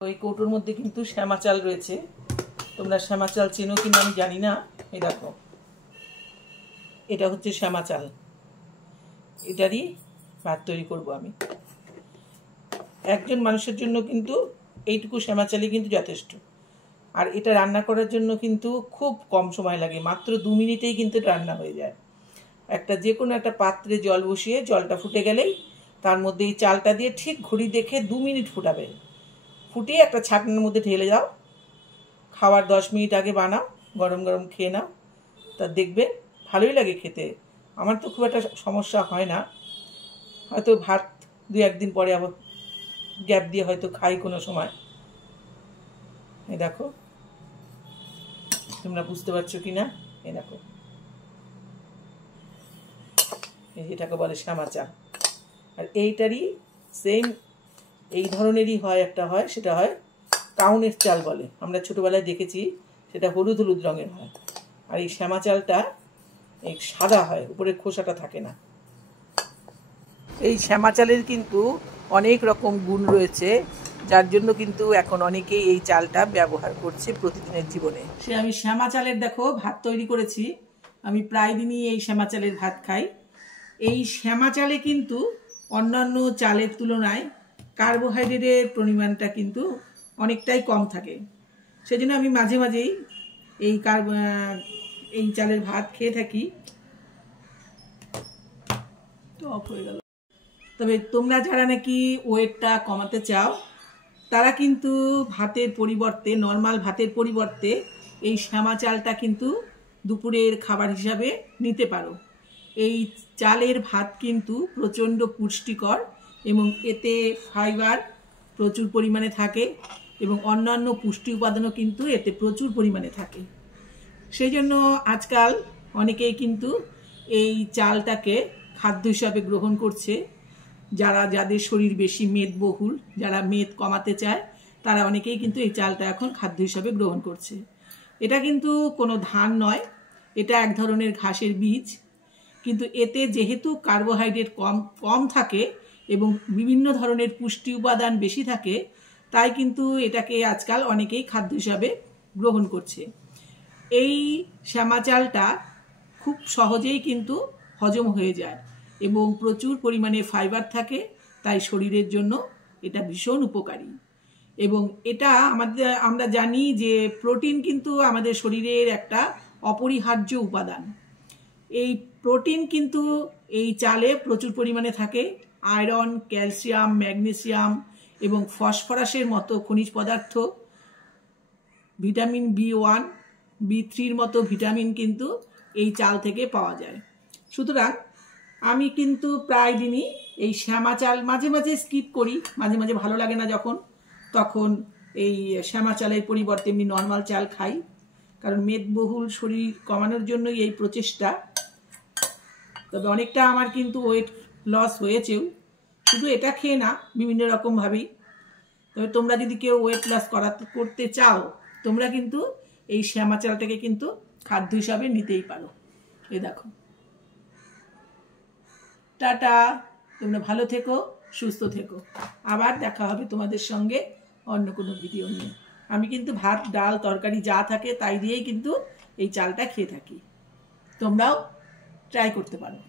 ওই কৌটোর মধ্যে কিন্তু শ্যামা চাল রয়েছে। তোমরা শ্যামা চাল চেনো কিনা আমি জানি না। এই দেখো, এটা হচ্ছে শ্যামা চাল। এটারই ভাত তৈরি করব আমি। একজন মানুষের জন্য কিন্তু এইটুকু শ্যামা চালই কিন্তু যথেষ্ট। আর এটা রান্না করার জন্য কিন্তু খুব কম সময় লাগে, মাত্র 2 মিনিটেই কিন্তু রান্না হয়ে যায়। যে কোনো একটা পাত্রে জল বসিয়ে জলটা ফুটে গেলেই তার মধ্যে এই চালটা দিয়ে ঠিক ঘড়ি দেখে 2 মিনিট ফুটাবে। ফুটিয়ে একটা ছাঁকনির মধ্যে ঢেলে দাও। খাওয়ার 10 মিনিট আগে বানাও, গরম গরম খেয়ে নাও। তা দেখবে ভালোই লাগে খেতে। আমার তো খুব একটা সমস্যা হয় না। হয়তো ভাত 2-1 দিন পরে আবার গ্যাপ দিয়ে হয়তো খাই কোনো সময়। এই দেখো, তোমরা বুঝতে পারছো কি না? এই দেখো, এটাকে বলে শ্যামা চাল। আর এইটারই সেম এই ধরনেরই একটা হয়, সেটা হয় কাউনের চাল বলে। আমরা ছোটোবেলায় দেখেছি, সেটা হলুদ হলুদ রঙের হয়। আর এই শ্যামা চালটা এই সাদা হয়, উপরের খোসাটা থাকে না। এই শ্যামা চালের কিন্তু অনেক রকম গুণ রয়েছে, যার জন্য কিন্তু এখন অনেকেই এই চালটা ব্যবহার করছে প্রতিদিনের জীবনে। আমি শ্যামা চালের দেখো ভাত তৈরি করেছি। আমি প্রায় দিনই এই শ্যামা চালের ভাত খাই। এই শ্যামা চালে কিন্তু অন্যান্য চালের তুলনায় কার্বোহাইড্রেটের পরিমাণটা কিন্তু অনেকটাই কম থাকে। সেজন্য আমি মাঝে মাঝেই এই চালের ভাত খেয়ে থাকি। তো অফ হয়ে গেল। তবে তোমরা যারা নাকি ওয়েটটা কমাতে চাও, তারা কিন্তু ভাতের পরিবর্তে, নর্মাল ভাতের পরিবর্তে এই শ্যামা চালটা কিন্তু দুপুরের খাবার হিসাবে নিতে পারো। এই চালের ভাত কিন্তু প্রচণ্ড পুষ্টিকর এবং এতে ফাইবার প্রচুর পরিমাণে থাকে এবং অন্যান্য পুষ্টি উপাদানও কিন্তু এতে প্রচুর পরিমাণে থাকে। সেই জন্য আজকাল অনেকেই কিন্তু এই চালটাকে খাদ্য হিসাবে গ্রহণ করছে। যাদের শরীর বেশি মেদবহুল, যারা মেদ কমাতে চায়, তারা অনেকেই কিন্তু এই চালটা এখন খাদ্য হিসাবে গ্রহণ করছে। এটা কিন্তু কোনো ধান নয়, এটা এক ধরনের ঘাসের বীজ। কিন্তু এতে যেহেতু কার্বোহাইড্রেট কম থাকে এবং বিভিন্ন ধরনের পুষ্টি উপাদান বেশি থাকে, তাই কিন্তু এটাকে আজকাল অনেকেই খাদ্য হিসাবে গ্রহণ করছে। এই শ্যামা চালটা খুব সহজেই কিন্তু হজম হয়ে যায় এবং প্রচুর পরিমাণে ফাইবার থাকে, তাই শরীরের জন্য এটা ভীষণ উপকারী। এবং এটা আমরা জানি যে প্রোটিন কিন্তু আমাদের শরীরের একটা অপরিহার্য উপাদান। এই প্রোটিন কিন্তু এই চালে প্রচুর পরিমাণে থাকে। আয়রন, ক্যালসিয়াম, ম্যাগনেসিয়াম এবং ফসফরাসের মতো খনিজ পদার্থ, ভিটামিন B1, B3 মতো ভিটামিন কিন্তু এই চাল থেকে পাওয়া যায়। সুতরাং আমি কিন্তু প্রায় দিনই এই শ্যামা চাল, মাঝে মাঝে স্কিপ করি, মাঝে মাঝে ভালো লাগে না যখন, তখন এই শ্যামা চালের পরিবর্তে এমনি নর্মাল চাল খাই। কারণ মেদবহুল শরীর কমানোর জন্যই এই প্রচেষ্টা। তবে অনেকটা আমার কিন্তু ওয়েট লস হয়েছেও, শুধু এটা খেয়ে না, বিভিন্ন রকমভাবেই। তবে তোমরা যদি কেউ ওয়েট লস করতে চাও, তোমরা কিন্তু এই শ্যামা চালটাকে কিন্তু খাদ্য হিসাবে নিতেই পারো। এই দেখো, টাটা, তোমরা ভালো থেকো, সুস্থ থেকো। আবার দেখা হবে তোমাদের সঙ্গে অন্য কোনো ভিডিও নিয়ে। আমি কিন্তু ভাত, ডাল, তরকারি যা থাকে তাই দিয়েই কিন্তু এই চালটা খেয়ে থাকি। তোমরাও ট্রাই করতে পারো।